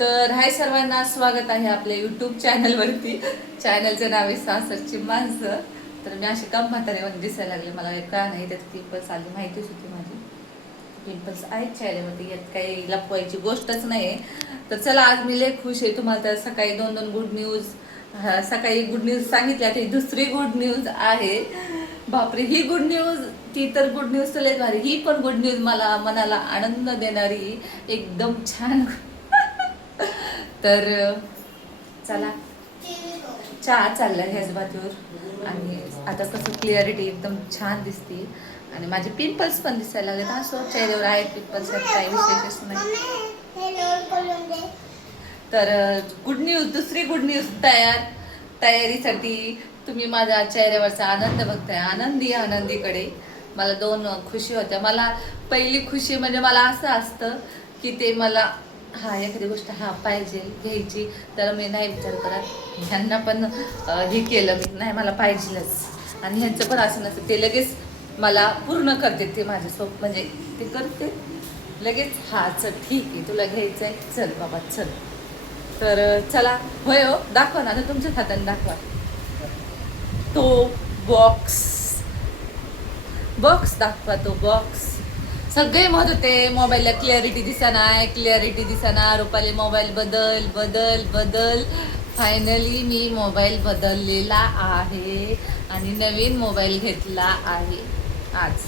तर हाय सर्वांना स्वागत आहे आपल्या युट्यूब चॅनलवरती चॅनलचं नाव आहे सासरची माणसं. तर मी अशी कम म्हातारे मग दिसायला लागले. मला का नाही त्यात पिंपल्स आली. माहितीच होती माझी. पिंपल्स आहेत चेहऱ्यावरती यात काही लपवायची गोष्टच नाही आहे तर चला आज मी लय खुश आहे. तुम्हाला तर सकाळी दोन दोन गुड न्यूज सकाळी गुड न्यूज सांगितल्या ती दुसरी गुड न्यूज आहे. बापरे ही गुड न्यूज ती तर गुड न्यूज तर लय भारी. ही पण गुड न्यूज मला मनाला आनंद देणारी एकदम छान तर चला. चहा चालला ह्याच बाजूवर. आणि आता कसं क्लिअरिटी एकदम छान दिसते. आणि माझे पिंपल्स पण दिसायला लागले हा सो चेहऱ्यावर आहेत पिंपल्स काही विशेषच नाही. तर गुड न्यूज दुसरी गुड न्यूज तयार. तयारीसाठी तुम्ही माझ्या चेहऱ्यावरचा आनंद बघताय. आनंदी आनंदीकडे. मला दोन खुशी होत्या. मला पहिली खुशी म्हणजे मला असं असतं की ते मला हा एखादी गोष्ट हा पाहिजे घ्यायची तर मी नाही विचार करत. ह्यांना पण हे केलं मी नाही मला पाहिजेलच. आणि ह्यांचं पण असं नसतं ते लगेच मला पूर्ण करते ते माझ्यासोबत म्हणजे ते करते. लगेच हा चल ठीक आहे तुला घ्यायचं आहे चल बाबा चल. तर चला होय हो दाखवा ना तुमच्याच हाताने दाखवा. तो बॉक्स. बॉक्स दाखवा तो बॉक्स. सगळे म्हणत होते मोबाईलला क्लिअरिटी दिसणार क्लिअरिटी दिसणार रुपाली मोबाईल बदल बदल बदल. फायनली मी मोबाईल बदललेला आहे आणि नवीन मोबाईल घेतला आहे. आज.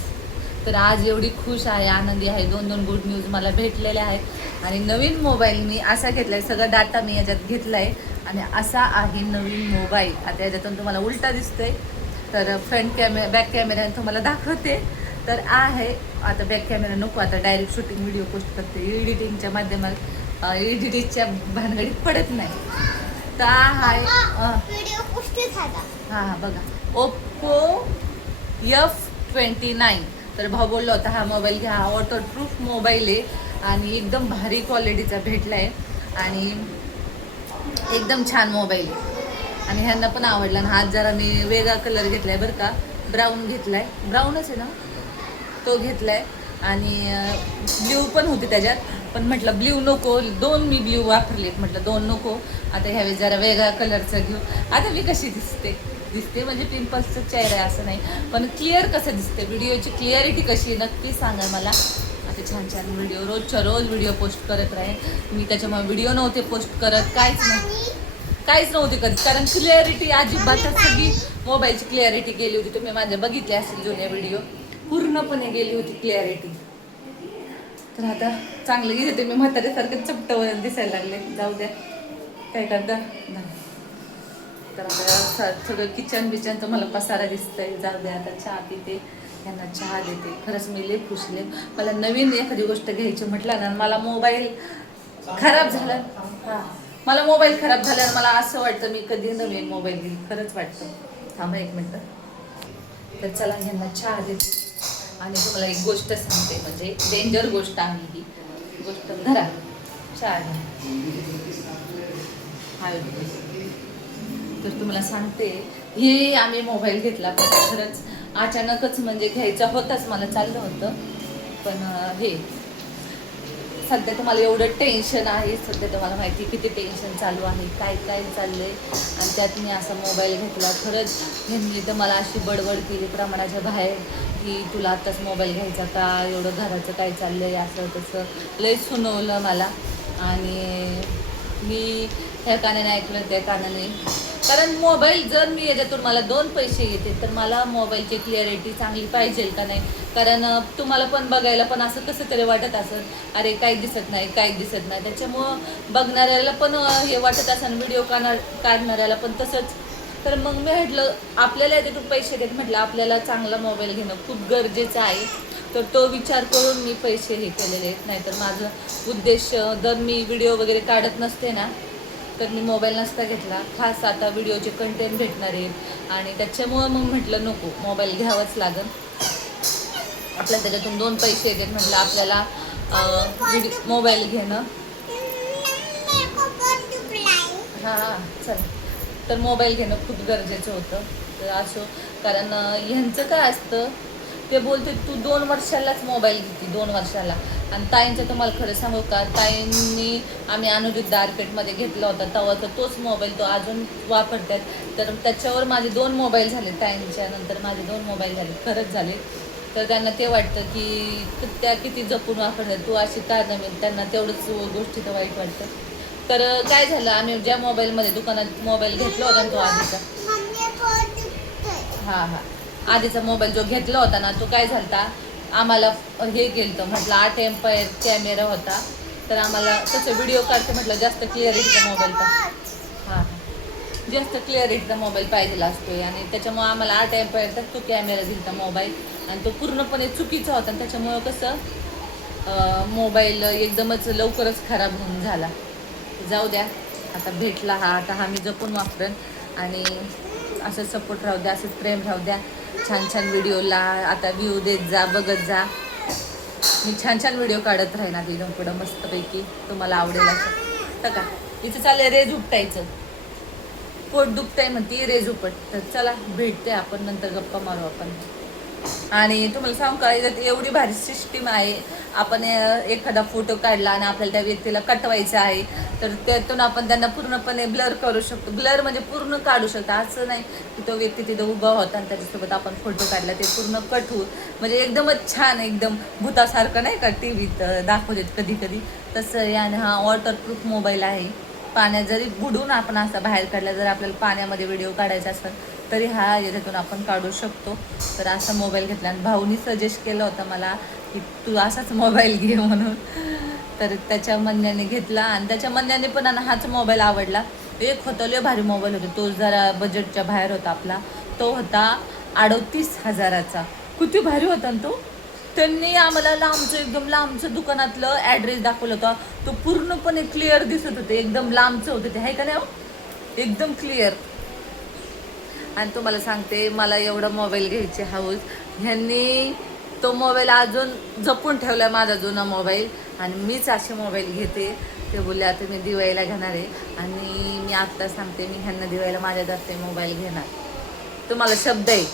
तर आज एवढी खुश आहे आनंदी आहे. दोन दोन गुड न्यूज मला भेटलेल्या आहेत. आणि नवीन मोबाईल मी असा घेतलाय सगळा डाटा मी याच्यात घेतलाय. आणि असा आहे नवीन मोबाईल आता याच्यातून तुम्हाला उलटा दिसतोय. तर फ्रंट कॅमेरा बॅक कॅमेऱ्याने तुम्हाला दाखवते. तर आहे. आता बॅक कॅमेरा नको आता डायरेक्ट शूटिंग व्हिडिओ पोस्ट करते. एडिटिंगच्या माध्यमात एडिटिंगच्या भानगडीत पडत नाही. तर आहे हा हा बघा. ओप्पो एफ ट्वेंटी नाईन तर भाऊ बोलला होता हा मोबाईल घ्या हा वॉटर प्रूफ मोबाईल आहे आणि एकदम भारी क्वालिटीचा भेटला आहे आणि एकदम छान मोबाईल आहे. आणि ह्यांना पण आवडला आणि हात जरा मी वेगळा कलर घेतलाय बरं का. ब्राऊन घेतलाय. ब्राऊनच आहे ना? तो घेतला आहे आणि ब्ल्यू पण होती त्याच्यात. पण म्हटलं ब्ल्यू नको. दोन मी ब्ल्यू वापरलेत. म्हटलं दोन नको. आता ह्यावेळेस जरा वेगळ्या कलरचं घेऊ. आता मी कशी दिसते? दिसते म्हणजे पिंपल्सचं चेहरा आहे असं नाही. पण क्लिअर कसं दिसते? व्हिडिओची क्लिअरिटी कशी आहे? नक्की सांगा मला. आता छान छान व्हिडिओ रोजच्या रोज व्हिडिओ पोस्ट करत राहील मी त्याच्यामुळे व्हिडिओ नव्हते पोस्ट करत. काहीच नाही. काहीच नव्हती कधी कारण क्लिअरिटी अजिबातच सगळी मोबाईलची क्लिअरिटी गेली होती. तुम्ही माझ्या बघितले असेल जुने व्हिडिओ पूर्णपणे गेली होती क्लॅरिटी तर आता चांगलं गेले ते मी म्हाताऱ्यासारखे चपटवर दिसायला लागले. जाऊ द्या. काय करता? तर आता सगळं किचन बिचन तर मला पसारा दिसतंय. जाऊ द्या आता चहा पिते. यांना चहा देते. खरंच मी लय खुशले मला नवीन एखादी गोष्ट घ्यायची म्हटलं ना मला मोबाईल खराब झाला. हा. मला मोबाईल खराब झाला मला असं वाटतं मी कधी नवीन मोबाईल घेईल. खरंच वाटतं. थांबा एक मिनटं. तर चला यांना चहा देते. आणि तुम्हाला एक गोष्ट सांगते म्हणजे डेंजर गोष्ट आहे ही. गोष्ट धरा. चालेल हाय. तर तुम्हाला सांगते हे आम्ही मोबाईल घेतला पण खरंच अचानकच म्हणजे घ्यायचा होताच मला चाललं होतं. पण हे सध्या तुम्हाला एवढं टेन्शन आहे. सध्या तुम्हाला माहिती किती टेन्शन चालू आहे काय काय चाललंय. आणि त्यात मी असा मोबाईल घेतला. खरंच ह्यांनी तर मला अशी बडबड केली प्रमाणाच्या बाहेर की तुला आत्ताच मोबाईल घ्यायचा का? एवढं घराचं काय चाललंय? असं तसं. लय सुनवलं मला. आणि मी ह्या कानाने ऐकलं त्या कानाने. कारण मोबाईल जर मी याच्यातून मला दोन पैसे येते तर मला मोबाईलची क्लिअरिटी चांगली पाहिजे का नाही? कारण तुम्हाला पण बघायला पण असं कसं तरी वाटत असत अरे काय दिसत नाही काय दिसत नाही. त्याच्यामुळं बघणाऱ्याला पण हे वाटत असं व्हिडिओ काढणार काढणाऱ्याला पण तसंच. तर मग मी म्हटलं आपल्याला याच्यातून पैसे देत म्हटलं आपल्याला चांगला मोबाईल घेणं खूप गरजेचं आहे. तर तो विचार करून मी पैसे हे केलेले आहेत. नाहीतर माझं उद्देश जर मी व्हिडिओ वगैरे काढत नसते ना तर मी मोबाईल नसता घेतला. खास आता व्हिडिओचे कंटेंट भेटणार आहेत आणि त्याच्यामुळं मग म्हटलं नको मोबाईल घ्यावाच लागेल आपल्या त्याच्यातून दोन पैसे येतात म्हटलं आपल्याला व्हिडिओ मोबाईल घेणं. हां हां चल. तर मोबाईल घेणं खूप गरजेचं होतं. तर असो कारण ह्यांचं काय असतं ते बोलते तू दोन वर्षालाच मोबाईल घेते दोन वर्षाला. आणि ताईंचं तुम्हाला खरं सांगू का ताईंनी आम्ही अनुजित दारपेठमध्ये घेतला होता तेव्हा तर तोच मोबाईल तो अजून वापरतात. तर त्याच्यावर माझे दोन मोबाईल झाले ताईंच्या नंतर माझे दोन मोबाईल झाले खरंच झाले. तर त्यांना ते वाटतं की त्या किती जपून वापरतात तू अशी का नवीन त्यांना तेवढंच गोष्टीचं वाईट वाटतं तर काय झालं आम्ही ज्या मोबाईलमध्ये दुकानात मोबाईल घेतला होता ना तो आधीचा. हा हा. आधीचा मोबाईल जो घेतला होता ना तो काय झालता आम्हाला हे गेलं म्हटलं आठ एम्पायर कॅमेरा होता तर आम्हाला तसं व्हिडिओ काढते म्हटलं जास्त क्लिअरिटीचा मोबाईल पाहिजे हां. जास्त क्लिअरिटीचा मोबाईल पाहिजेला आहे आणि त्याच्यामुळे आम्हाला आठ एम्पायर तर तो कॅमेरा दिलता मोबाईल आणि तो पूर्णपणे चुकीचा होता आणि त्याच्यामुळं कसं मोबाईल एकदमच लवकरच खराब होऊन झाला. जाऊ द्या. आता भेटला हा. आता हा मी जपून वापरेन. आणि असं सपोर्ट राहू द्या असंच प्रेम राहू द्या. छान छान व्हिडिओला आता व्ह्यू देत जा बघत जा. मी छान छान व्हिडिओ काढत राहीन आता इथून पुढं मस्तपैकी. तुम्हाला आवडेल असं. तर का इथं चाललंय रेज उपटायचं. पोट दुखतंय म्हणते रेज उपट. तर चला भेटते आपण नंतर गप्पा मारू आपण. आणि तुम्हाला सांग का एवढी भारी सिस्टीम आहे. आपण एखादा फोटो काढला आणि आपल्याला त्या व्यक्तीला कटवायचा आहे तर त्यातून आपण त्यांना पूर्णपणे ब्लर करू शकतो. ब्लर म्हणजे पूर्ण काढू शकतो. असं नाही की तो व्यक्ती तिथं उभा होता आणि त्याच्यासोबत आपण फोटो काढला ते पूर्ण कट म्हणजे एकदमच छान एकदम भूतासारखं नाही का टी व्हीत दाखवतात कधी कधी तसं आणि हा वॉटरप्रूफ मोबाईल आहे. पाण्यात जरी बुडून आपण असा बाहेर काढला जर आपल्याला पाण्यामध्ये व्हिडिओ काढायचा असेल तरी हा याच्यातून आपण काढू शकतो. तर असा मोबाईल घेतला आणि भाऊनी सजेस्ट केलं होतं मला की तू असाच मोबाईल घे म्हणून. तर त्याच्या म्हणण्याने घेतला आणि त्याच्या म्हणण्याने पण आणि हाच मोबाईल आवडला. एक होता लय भारी मोबाईल होता. तो जरा बजेटच्या बाहेर होता आपला. तो होता अडोतीस हजाराचा. किती भारी होता ना तो? त्यांनी आम्हाला लांबचं एकदम लांबचं दुकानातलं ॲड्रेस दाखवलं होता. तो पूर्णपणे क्लिअर दिसत होते. एकदम लांबचं होतं ते. आहे का नाही हो? एकदम क्लिअर आणि तुम्हाला सांगते मला एवढा मोबाईल घ्यायची हाऊस ह्यांनी तो मोबाईल अजून जपून ठेवला आहे माझा जुना मोबाईल आणि मीच असे मोबाईल घेते. ते बोलले आता मी दिवाळीला घेणार आहे. आणि मी आत्ता सांगते मी ह्यांना दिवाळीला माझ्यातर्फे मोबाईल घेणार. तुम्हाला शब्द आहे.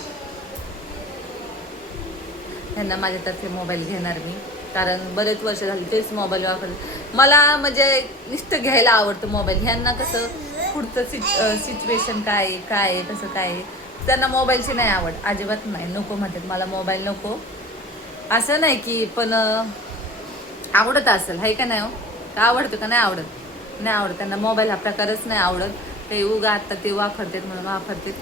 ह्यांना माझ्यातर्फे मोबाईल घेणार मी. कारण बरेच वर्ष झाली तेच मोबाईल वापरले मला म्हणजे नुसतं घ्यायला आवडतं मोबाईल ह्यांना कसं पुढचं सिच सिच्युएशन काय काय आहे कसं काय आहे त्यांना मोबाईलची नाही आवड. अजिबात नाही. नको म्हणतात मला मोबाईल नको. असं नाही की पण आवडत असेल. आहे का नाही हो? का आवडतं का नाही आवडत? नाही आवडत. त्यांना मोबाईल हा प्रकारच नाही आवडत. ते उगा आत्ता ते वापरतात म्हणून वापरतात.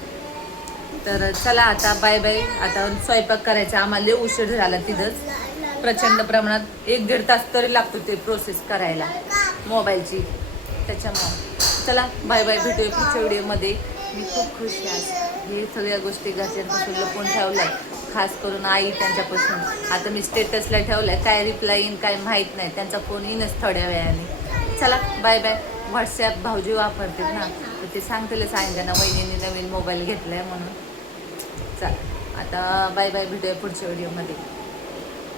तर चला आता बाय बाय. आता स्वयंपाक करायचा. आम्हाला उशीर झाला तिथंच प्रचंड प्रमाणात एक दीड तास तरी लागतो ते प्रोसेस करायला. मोबाईलची त्याच्यामुळं. चला बाय बाय. भेटूया पुढच्या व्हिडिओमध्ये. मी खूप खुश आहे हे सगळ्या गोष्टी घरच्यांपासून लपून ठेवल्या. खास करून आई त्यांच्यापासून. आता मी स्टेटसला ठेवलं काय रिप्लाय येईन काय माहीत नाही. त्यांचा फोन येईनच थोड्या वेळाने. चला बाय बाय. व्हॉट्सॲप भाऊजी वापरते ना. ते सांगतीलच आहे त्यांना वहिनीने नवीन मोबाईल घेतलाय म्हणून. चालेल. आता बाय बाय भेटूया पुढच्या व्हिडिओमध्ये